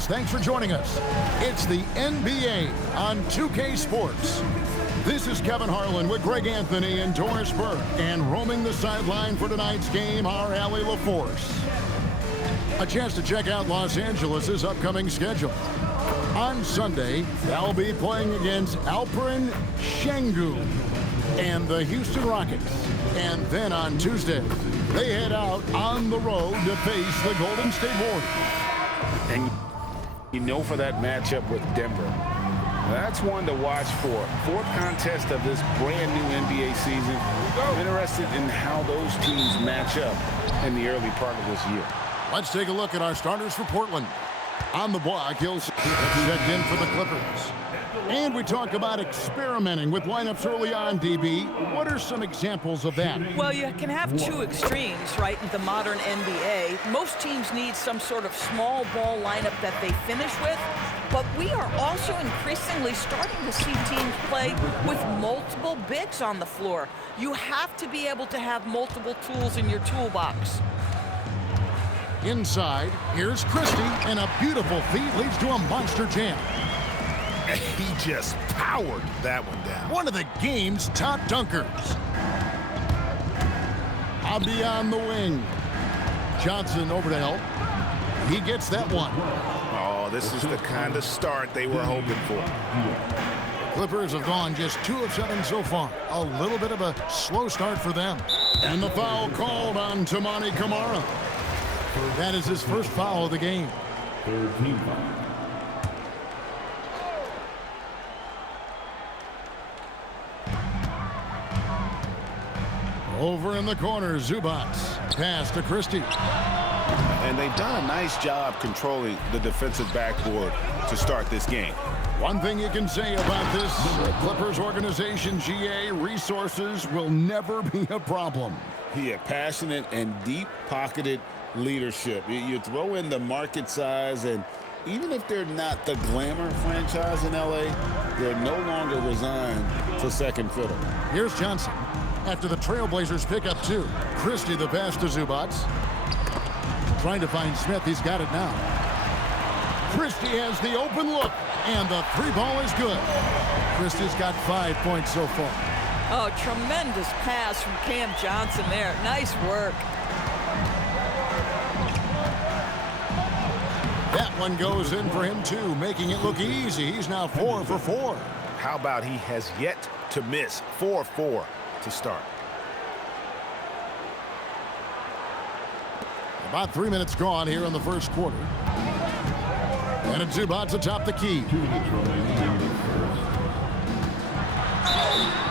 fans, thanks for joining us. It's the NBA on 2K Sports. This is Kevin Harlan with Greg Anthony and Doris Burke, and roaming the sideline for tonight's game, our Allie LaForce. A chance to check out Los Angeles' upcoming schedule. On Sunday, they'll be playing against Alperen Sengun and the Houston Rockets. And then on Tuesday, they head out on the road to face the Golden State Warriors. And you know, for that matchup with Denver, that's one to watch for. Fourth contest of this brand new NBA season. I'm interested in how those teams match up in the early part of this year. Let's take a look at our starters for Portland. On the block, he'll check in for the Clippers. And we talk about experimenting with lineups early on, DB. What are some examples of that? Well, you can have two extremes, right, in the modern NBA. Most teams need some sort of small ball lineup that they finish with. But we are also increasingly starting to see teams play with multiple bigs on the floor. You have to be able to have multiple tools in your toolbox. Inside, here's Christie, and a beautiful feed leads to a monster jam. He just powered that one down. One of the game's top dunkers. Abdi on the wing. Johnson over to help. He gets that one. Oh, this is the kind of start they were hoping for. Clippers have gone just 2 of 7 so far. A little bit of a slow start for them. And the foul called on Toumani Camara. That is his first foul of the game. Third team foul. Over in the corner, Zubac. Pass to Christie. And they've done a nice job controlling the defensive backboard to start this game. One thing you can say about this Clippers organization, GA, resources will never be a problem. He had passionate and deep-pocketed leadership. You throw in the market size, and even if they're not the glamour franchise in LA, they're no longer resigned to second fiddle. Here's Johnson. After the Trailblazers pick up 2. Christie the pass to Zubac. Trying to find Smith. He's got it now. Christie has the open look, and the 3 ball is good. Christie's got 5 points so far. Oh, tremendous pass from Cam Johnson there. Nice work. That one goes in for him, too, making it look easy. He's now 4 for 4. How about he has yet to miss 4-4 to start? About 3 minutes gone here in the first quarter. And it's Zubac atop the key.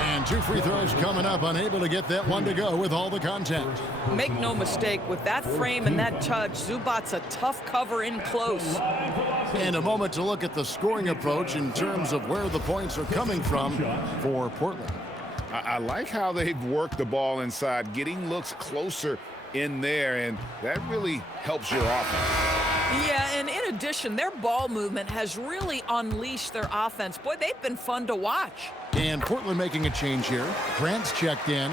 And 2 free throws coming up, unable to get that one to go with all the contact. Make no mistake, with that frame and that touch, Zubac's a tough cover in close. And a moment to look at the scoring approach in terms of where the points are coming from for Portland. I like how they've worked the ball inside, getting looks closer in there, and that really helps your offense. Yeah, and in addition, their ball movement has really unleashed their offense. Boy, they've been fun to watch. And Portland making a change here. Grant's checked in.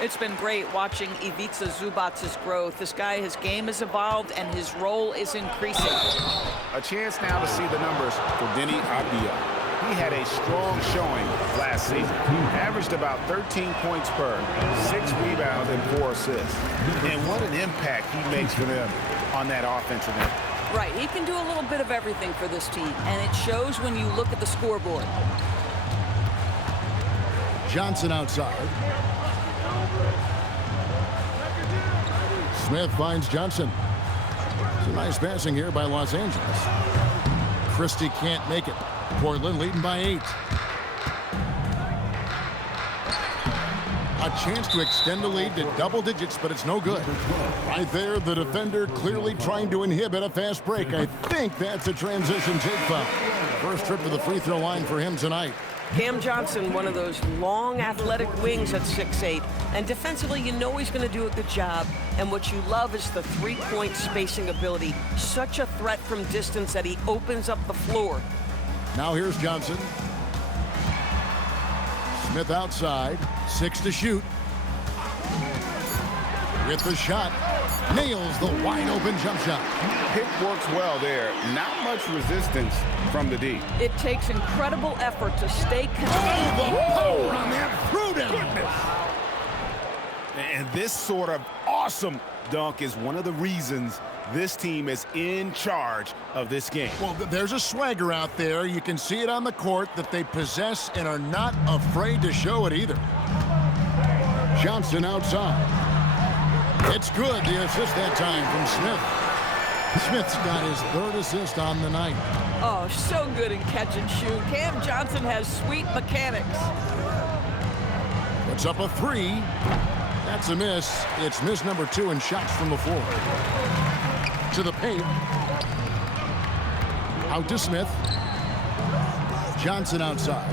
It's been great watching Ivica Zubac's growth. This guy, his game has evolved, and his role is increasing. A chance now to see the numbers for Deni Avdija. He had a strong showing last season. Averaged about 13 points per, 6 rebounds, and 4 assists. And what an impact he makes for them on that offensive end. Right, he can do a little bit of everything for this team, and it shows when you look at the scoreboard. Johnson outside. Smith finds Johnson. Some nice passing here by Los Angeles. Christie can't make it. Portland leading by 8. A chance to extend the lead to double digits, but it's no good. Right there, the defender clearly trying to inhibit a fast break. I think that's a transition take foul. First trip to the free throw line for him tonight. Cam Johnson, one of those long athletic wings at 6'8", and defensively you know he's going to do a good job, and what you love is the three-point spacing ability. Such a threat from distance that he opens up the floor. Now here's Johnson. Smith outside, 6 to shoot. With the shot, nails the wide-open jump shot. Pick works well there. Not much resistance from the D. It takes incredible effort to stay connected. The power on that throwdown. And this sort of awesome dunk is one of the reasons this team is in charge of this game. Well, there's a swagger out there. You can see it on the court that they possess and are not afraid to show it either. Johnson outside. It's good, the assist that time from Smith. Smith's got his third assist on the night. Oh, so good in catch and shoot. Cam Johnson has sweet mechanics. Puts up a three. That's a miss. It's miss number 2 in shots from the floor. To the paint. Out to Smith. Johnson outside.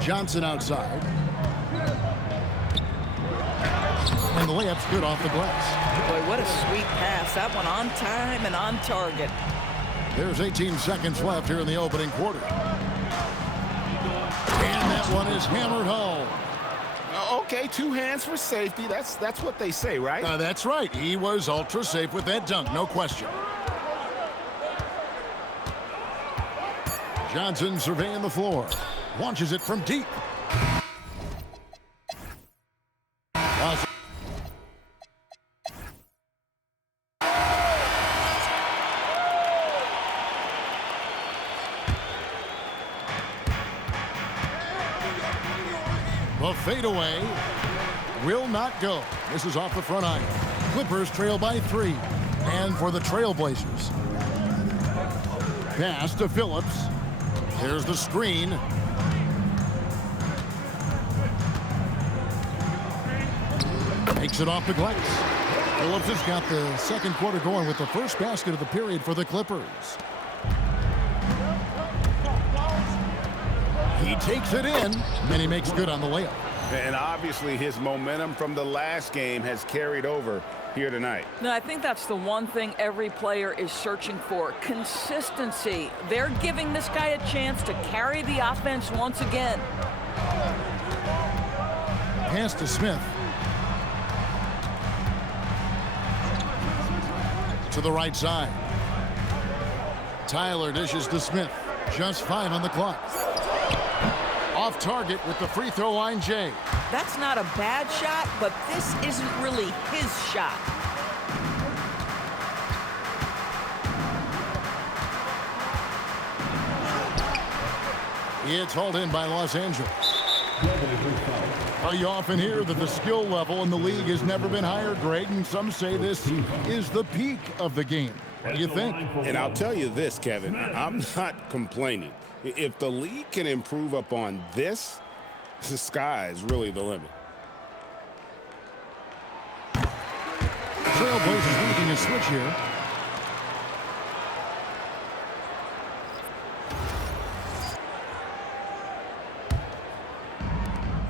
Johnson outside. And the layup's good off the glass. Boy, what a sweet pass. That one on time and on target. There's 18 seconds left here in the opening quarter. And that one is hammered home. Okay, 2 hands for safety. That's what they say, right? That's right. He was ultra safe with that dunk, no question. Johnson surveying the floor. Launches it from deep. The fadeaway will not go. This is off the front iron. Clippers trail by 3. And for the Trailblazers. Pass to Phillips. Here's the screen. Takes it off the glass. Phillips has got the second quarter going with the first basket of the period for the Clippers. He takes it in, and he makes good on the layup. And obviously his momentum from the last game has carried over here tonight. No, I think that's the one thing every player is searching for. Consistency. They're giving this guy a chance to carry the offense once again. Pass to Smith. To the right side. Tyler dishes to Smith. Just 5 on the clock. Off target with the free throw line, Jay. That's not a bad shot, but this isn't really his shot. It's hauled in by Los Angeles. You often hear that the skill level in the league has never been higher, Greg, and some say this is the peak of the game. What do you think? And I'll tell you this, Kevin, I'm not complaining. If the league can improve upon this, the sky is really the limit. Trailblazers making a switch here.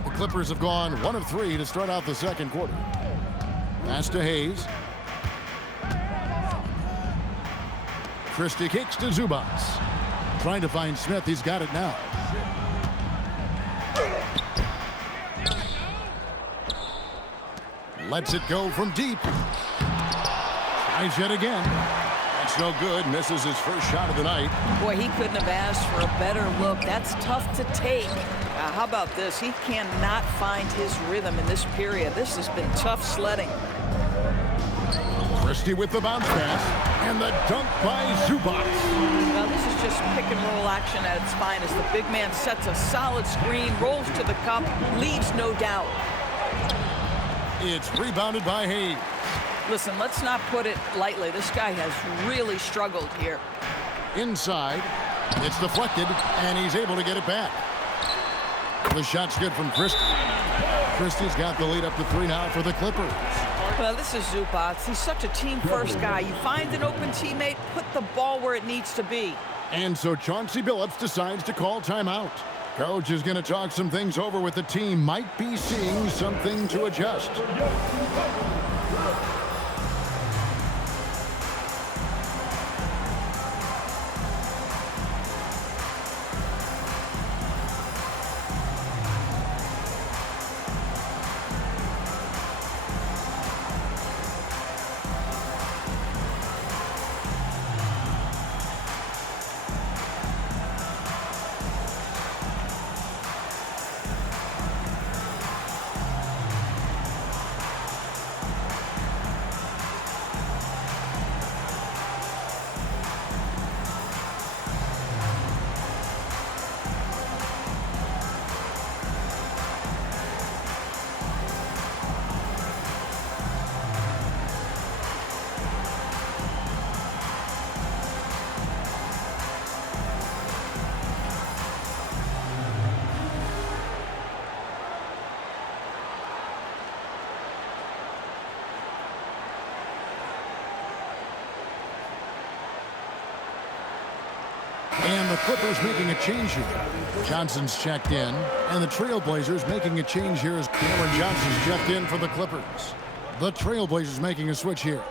The Clippers have gone 1 of 3 to start out the second quarter. Pass to Hayes. Christie kicks to Zubats. Trying to find Smith. He's got it now. Lets it go from deep. Tries yet again. That's no good. Misses his first shot of the night. Boy, he couldn't have asked for a better look. That's tough to take. How about this? He cannot find his rhythm in this period. This has been tough sledding. Christie with the bounce pass. And the dunk by Zubats. Now, this is just pick and roll action at its finest. The big man sets a solid screen, rolls to the cup, leaves no doubt. It's rebounded by Hayes. Listen, let's not put it lightly. This guy has really struggled here. Inside. It's deflected, and he's able to get it back. The shot's good from Christie. Christie's got the lead up to 3 now for the Clippers. Well, this is Zubats. He's such a team-first guy. You find an open teammate, put the ball where it needs to be. And so Chauncey Billups decides to call timeout. Coach is going to talk some things over with the team. Might be seeing something to adjust. And the Clippers making a change here. Johnson's checked in, and the Trailblazers making a change here as Cameron Johnson's checked in for the Clippers. The Trailblazers making a switch here.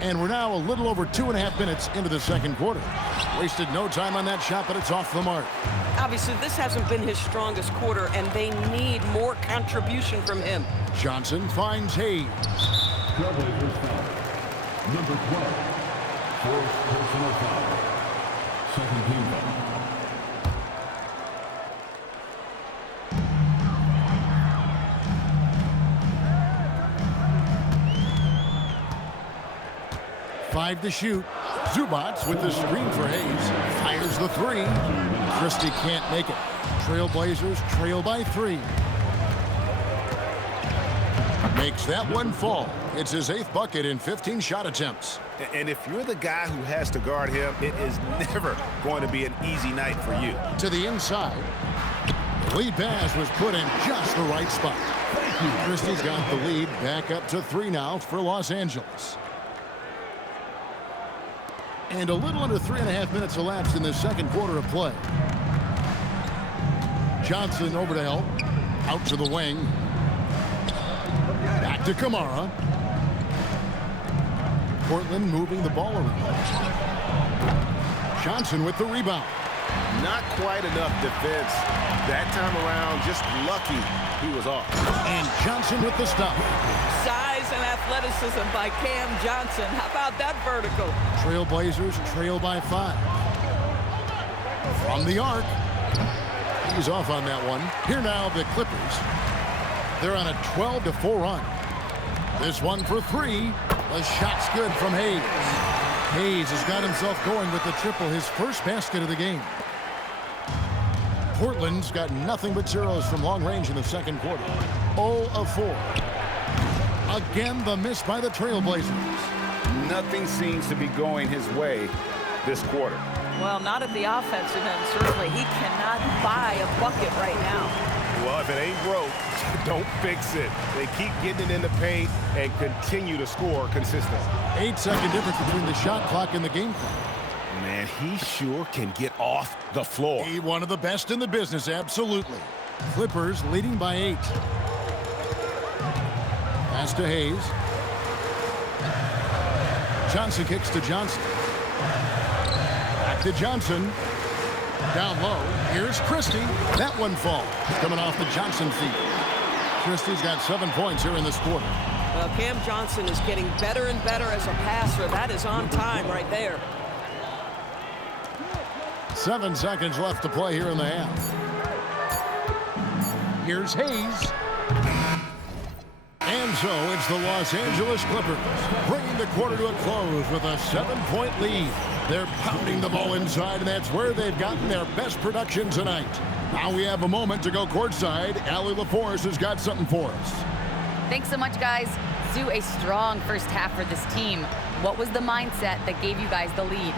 And we're now a little over 2.5 minutes into the second quarter. Wasted no time on that shot, but it's off the mark. Obviously, this hasn't been his strongest quarter, and they need more contribution from him. Johnson finds Hayes. Trailblazers foul. Number 12. Fourth personal foul. Second team foul. Five to shoot. Zubats with the screen for Hayes. Fires the three. Christie can't make it. Trailblazers trail by 3. Makes that one fall. It's his 8th bucket in 15 shot attempts. And if you're the guy who has to guard him, it is never going to be an easy night for you. To the inside. Lead pass was put in just the right spot. Christie's got the lead back up to 3 now for Los Angeles. And a little under 3.5 minutes elapsed in the second quarter of play. Johnson over to help. Out to the wing. Back to Kamara. Portland moving the ball around. Johnson with the rebound. Not quite enough defense. That time around, just lucky he was off. And Johnson with the stop. Size and athleticism by Cam Johnson. How about that vertical? Trailblazers trail by 5. From the arc. He's off on that one. Here now the Clippers. They're on a 12-4 run. This one for 3. The shot's good from Hayes. Hayes has got himself going with the triple, his first basket of the game. Portland's got nothing but zeros from long range in the second quarter. 0 of 4. Again, the miss by the Trailblazers. Nothing seems to be going his way this quarter. Well, not at the offensive end, certainly. He cannot buy a bucket right now. Well, if it ain't broke, don't fix it. They keep getting it in the paint and continue to score consistently. 8-second difference between the shot clock and the game clock. Man, he sure can get off the floor. He one of the best in the business, absolutely. Clippers leading by 8. Pass to Hayes. Johnson kicks to Johnson. Back to Johnson. Down low. Here's Christie. That one falls. Coming off the Johnson feet. Christie's got 7 points here in this quarter. Well, Cam Johnson is getting better and better as a passer. That is on time right there. 7 seconds left to play here in the half. Here's Hayes. And so it's the Los Angeles Clippers bringing the quarter to a close with a 7-point lead. They're pounding the ball inside, and that's where they've gotten their best production tonight. Now we have a moment to go courtside. Allie LaForce has got something for us. Thanks so much, guys. Zoo, a strong first half for this team. What was the mindset that gave you guys the lead?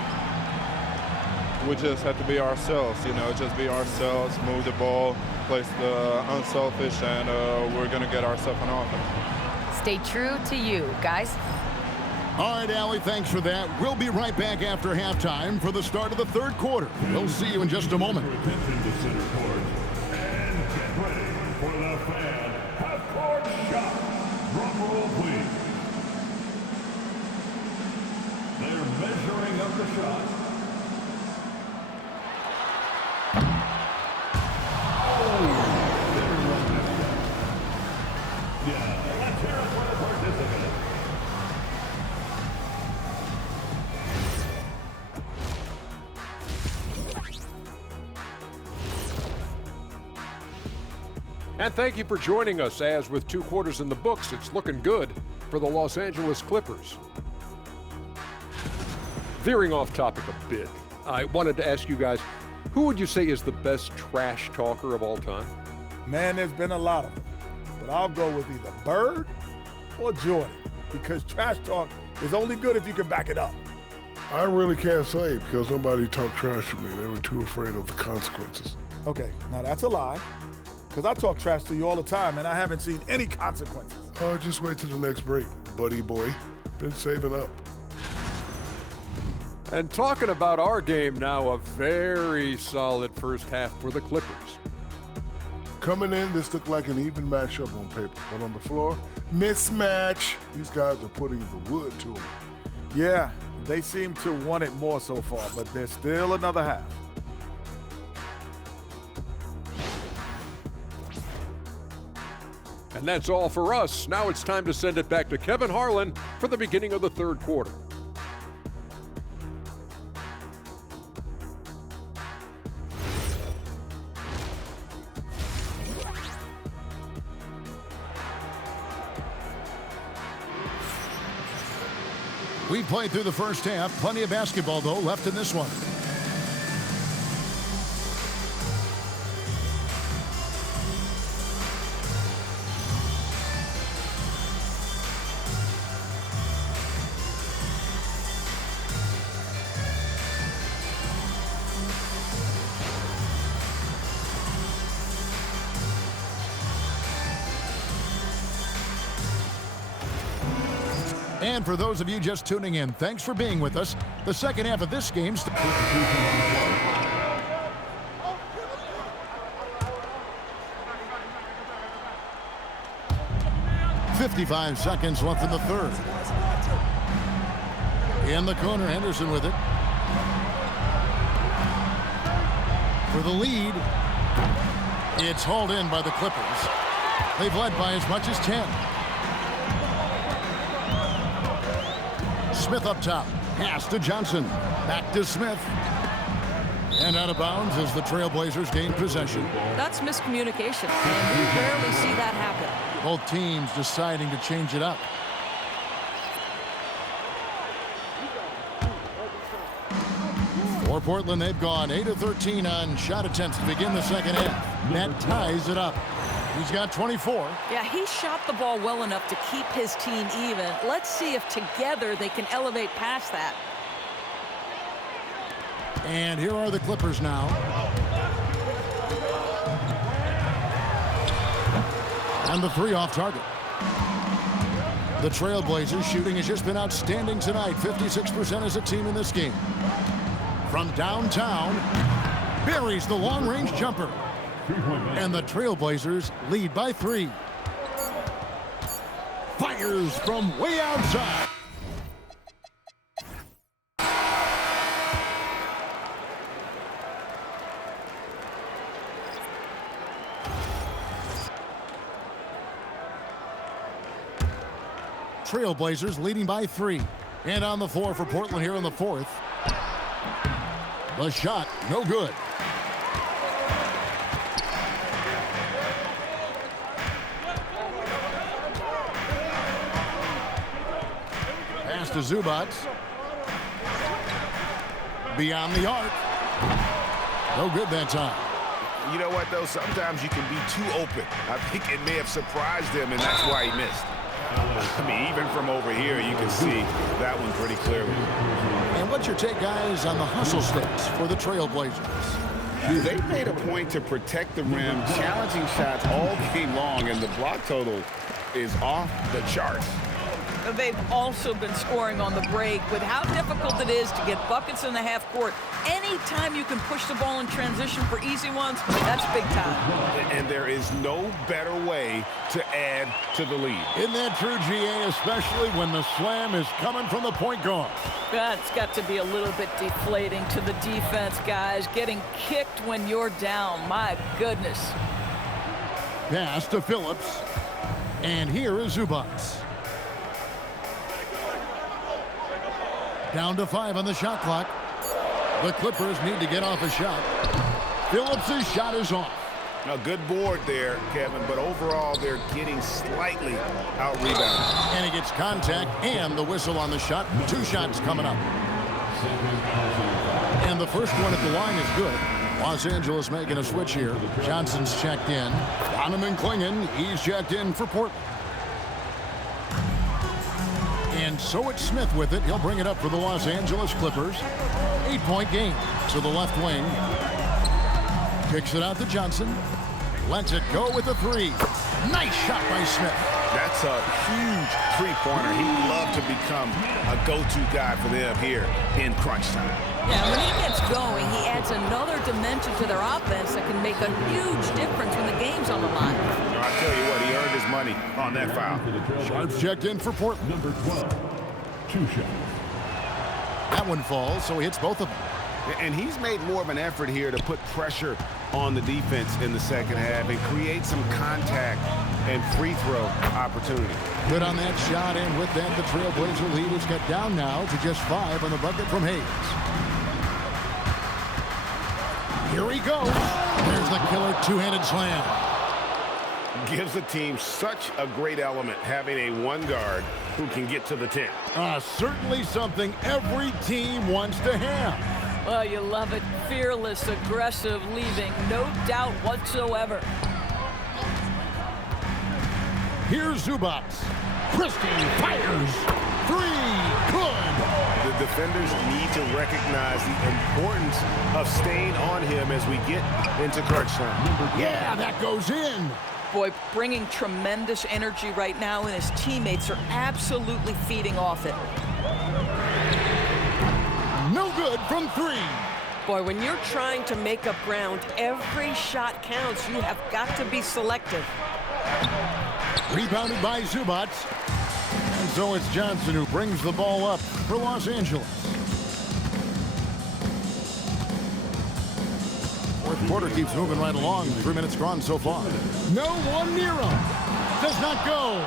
We just have to be ourselves, just be ourselves, move the ball, play the unselfish, and we're going to get ourselves an offense. Stay true to you, guys. All right, Allie, thanks for that. We'll be right back after halftime for the start of the third quarter. We'll see you in just a moment. Attention to center court. And get ready for the fan half-court shot. Drum roll, please. They're measuring up the shot. And thank you for joining us, as with 2 quarters in the books, it's looking good for the Los Angeles Clippers. Veering off topic a bit, I wanted to ask you guys, who would you say is the best trash talker of all time? Man, there's been a lot of them, but I'll go with either Bird or Jordan, because trash talk is only good if you can back it up. I really can't say because nobody talked trash to me. They were too afraid of the consequences. Okay, now that's a lie, because I talk trash to you all the time, and I haven't seen any consequences. Oh, just wait till the next break, buddy boy. Been saving up. And talking about our game now, a very solid first half for the Clippers. Coming in, this looked like an even matchup on paper, but on the floor, mismatch. These guys are putting the wood to them. Yeah, they seem to want it more so far, but there's still another half. And that's all for us. Now it's time to send it back to Kevin Harlan for the beginning of the third quarter. We played through the first half. Plenty of basketball, though, left in this one. And for those of you just tuning in, thanks for being with us. The second half of this game. 55 seconds left in the third. In the corner, Henderson with it. For the lead. It's hauled in by the Clippers. They've led by as much as 10. Smith up top. Pass to Johnson. Back to Smith. And out of bounds as the Trailblazers gain possession. That's miscommunication, and we rarely see that happen. Both teams deciding to change it up. For Portland, they've gone 8 of 13 on shot attempts to begin the second half. That ties it up. He's got 24. Yeah, he shot the ball well enough to keep his team even. Let's see if together they can elevate past that. And here are the Clippers now. And the three off target. The Trailblazers shooting has just been outstanding tonight. 56% as a team in this game. From downtown, buries the long-range jumper. And the Trailblazers lead by 3. Fires from way outside. Trailblazers leading by 3. And on the floor for Portland here in the fourth. The shot, no good. Pass to Zubac. Beyond the arc. No good that time. You know what, though? Sometimes you can be too open. I think it may have surprised him, and that's why he missed. I mean, even from over here, you can see that one pretty clearly. And what's your take, guys, on the hustle stats for the Trailblazers? They made a point to protect the rim, challenging shots all game long, and the block total is off the charts. They've also been scoring on the break. With how difficult it is to get buckets in the half court, anytime you can push the ball in transition for easy ones, that's big time. And there is no better way to add to the lead. Isn't that true, GA, especially when the slam is coming from the point guard? That's got to be a little bit deflating to the defense, guys. Getting kicked when you're down, my goodness. Pass to Phillips. And here is Zubac. Down to 5 on the shot clock. The Clippers need to get off a shot. Phillips' shot is off. A good board there, Kevin, but overall they're getting slightly out-rebounded. And he gets contact and the whistle on the shot. 2 shots coming up. And the first one at the line is good. Los Angeles making a switch here. Johnson's checked in. Donovan Clingan, he's checked in for Portland. And so it's Smith with it. He'll bring it up for the Los Angeles Clippers. 8-point game to the left wing. Kicks it out to Johnson. Lets it go with the 3. Nice shot by Smith. That's a huge three-pointer. He'd love to become a go-to guy for them here in crunch time. Yeah, when he gets going, he adds another dimension to their offense that can make a huge difference when the game's on the line. I'll tell you what, he earned his money on that foul. Sharps checked in for Portland. Number 12, 2 shots. That one falls, so he hits both of them. And he's made more of an effort here to put pressure on the defense in the second half and create some contact and free throw opportunity. Good on that shot, and with that, the Trailblazer lead is cut down now to just 5 on the bucket from Hayes. Here he goes. There's the killer two-handed slam. Gives the team such a great element having a one guard who can get to the 10. Certainly something every team wants to have. Oh, you love it. Fearless, aggressive, leaving no doubt whatsoever. Here's Zubac. Christie fires. 3. Good. The defenders need to recognize the importance of staying on him as we get into crunch time. Yeah, that goes in. Boy, bringing tremendous energy right now, and his teammates are absolutely feeding off it. No good from 3. Boy, when you're trying to make up ground, every shot counts. You have got to be selective. Rebounded by Zubac. And so it's Johnson who brings the ball up for Los Angeles. Fourth quarter keeps moving right along. 3 minutes gone so far. No one near him. Does not go.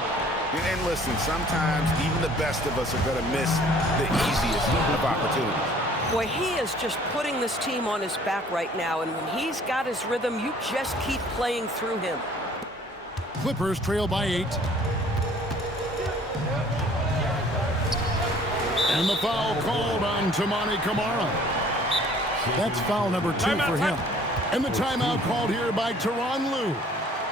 And listen, sometimes even the best of us are going to miss the easiest of opportunities. Boy, he is just putting this team on his back right now, and when he's got his rhythm, you just keep playing through him. Clippers trail by 8. And the foul called on Toumani Camara. That's foul number 2 for him. And the timeout called here by Tyronn Lue.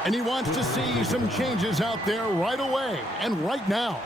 And he wants to see some changes out there right away and right now.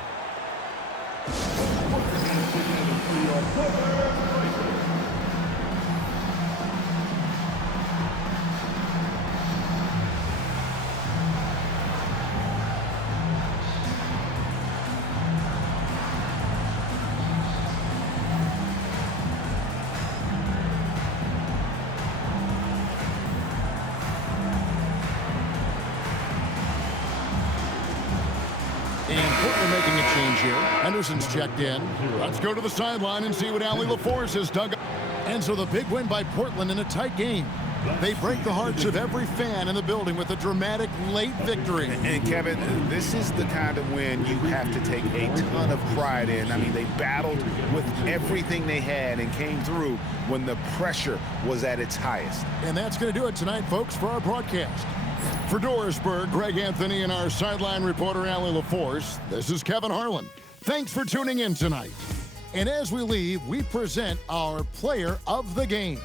Making a change here. Henderson's checked in. Let's go to the sideline and see what Allie LaForce has dug up. And so the big win by Portland in a tight game. They break the hearts of every fan in the building with a dramatic late victory. And Kevin, this is the kind of win you have to take a ton of pride in. I mean, they battled with everything they had and came through when the pressure was at its highest. And that's going to do it tonight, folks, for our broadcast. For Dorisburg, Greg Anthony, and our sideline reporter, Allie LaForce, this is Kevin Harlan. Thanks for tuning in tonight. And as we leave, we present our player of the game.